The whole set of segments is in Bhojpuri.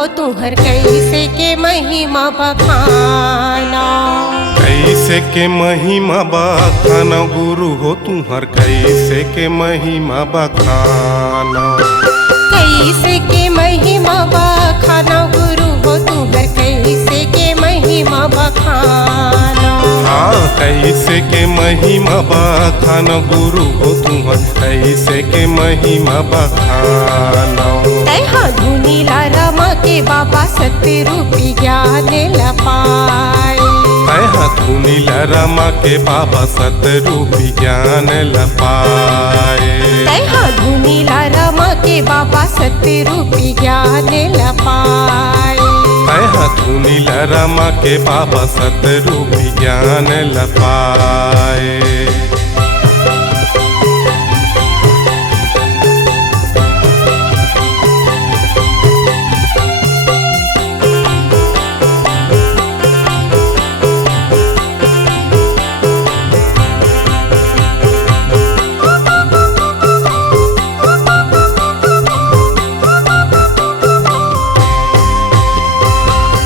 हो तुहर कैसे के महिमा बखाना। कैसे के महिमा बखाना गुरु हो तुहर कैसे के महिमा बखाना। कैसे के महिमा बखाना गुरु हो तुहर कैसे के महिमा बखाना। हाँ कैसे के महिमा बखाना गुरु हो तुहर कैसे के महिमा बखाना। तैहा धुनीला रमा के बाबा सत्य रूपी ज्ञान लपाए। तैहा धुनीला रमा के बाबा सतरूपी ज्ञान लपाए। तैहा धुनीला रमा के बाबा सत्य रूपी ज्ञान लपाए। तैहा धुनीला रमा के बाबा सतरूपी ज्ञान लपाए।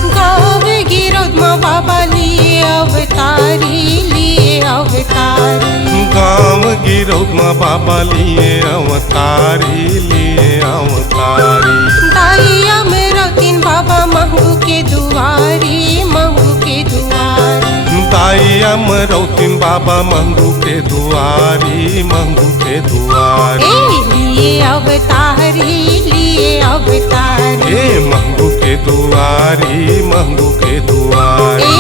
गाँव गिरौत में बाबा लिए अवतारी लिए अवतारी। दाइया में रतिन बाबा महू के दुआरी महू के दुआरी। दाइया में रौतिन बाबा मंगू के दुआरी मंगू के दुआरी। लिए अवतारी लिए अवतारी। मंगू के दुआरी मंगू के दुआरी।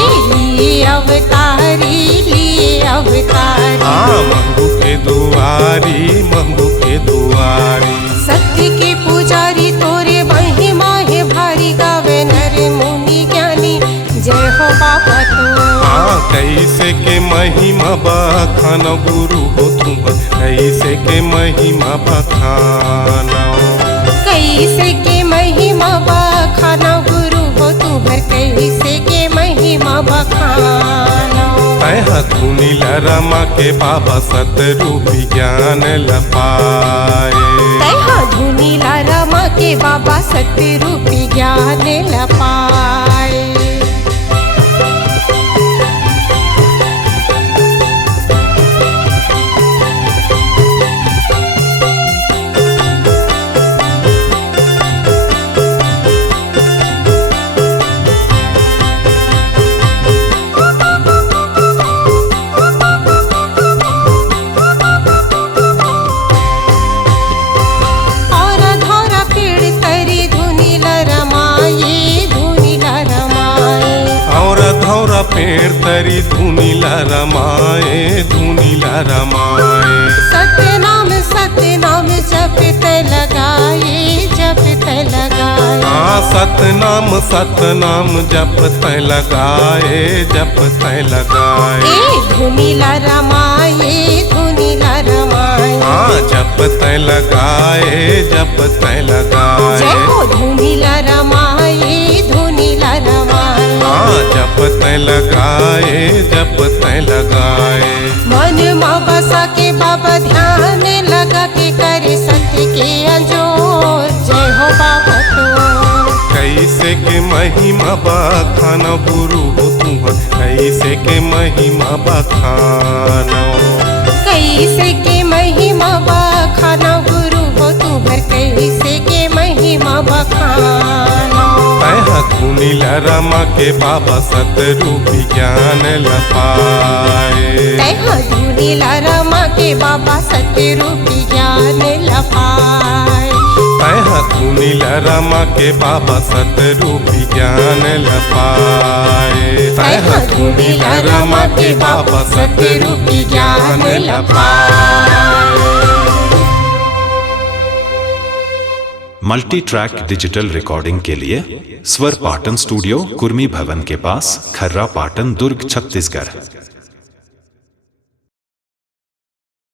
लिए अवतारी लिए अवतारी। हाँ मंगू के दुआरी मंगू के दुआरी। सत्य के पुजारी तोरे महिमा है भारी गावे नर मुनि ज्ञानी जय हो बाबा तो। हाँ कैसे के महिमा बखाना गुरु हो तुम कैसे के महिमा बखाना। कैसे के महिमा बखाना गुरु हो तुम्हार कैसे के महिमा बखाना। तैहा धुनीला रमा के बाबा सतरूपी ज्ञान लपाए। तैहा धुनीला रमा के बाबा सत्य रूपी ज्ञान लपाए। पेड़ तरी धुनीला रमाए धुनीला रमाए। सतनाम जपते लगाए जपते लगाए। हाँ सतनाम जपते लगाए जपते लगाए। धुनीला रमाए धुनीला रमाए। हाँ जपते लगाए जपते लगाए। जय हो धुनीला रमाए धुनीला रमाए। हाँ जपते लगाए जपते लगाए। मन माँ बसा के बाबा ध्यान लगा के करे सत्य के अंजोर जय हो बाबा तो। कैसे के महिमा बखाना गुरु हो तुम कैसे के महिमा बखाना। कैसे के महिमा बखाना गुरु हो तुम्हार कैसे के महिमा बखाना। तैहा धुनीला रमा के बाबा सतरूपी ज्ञान लपाए। तैहा धुनीला रमा के बाबा सत्य रूपी ज्ञान लपाए। तैहा धुनीला रमा के बाबा सतरूपी ज्ञान लपाए। तैहा धुनीला रमा के बाबा सतरूपी ज्ञान लपाए। मल्टी ट्रैक डिजिटल रिकॉर्डिंग के लिए स्वर पाटन स्टूडियो कुर्मी भवन के पास खर्रा पाटन दुर्ग छत्तीसगढ़।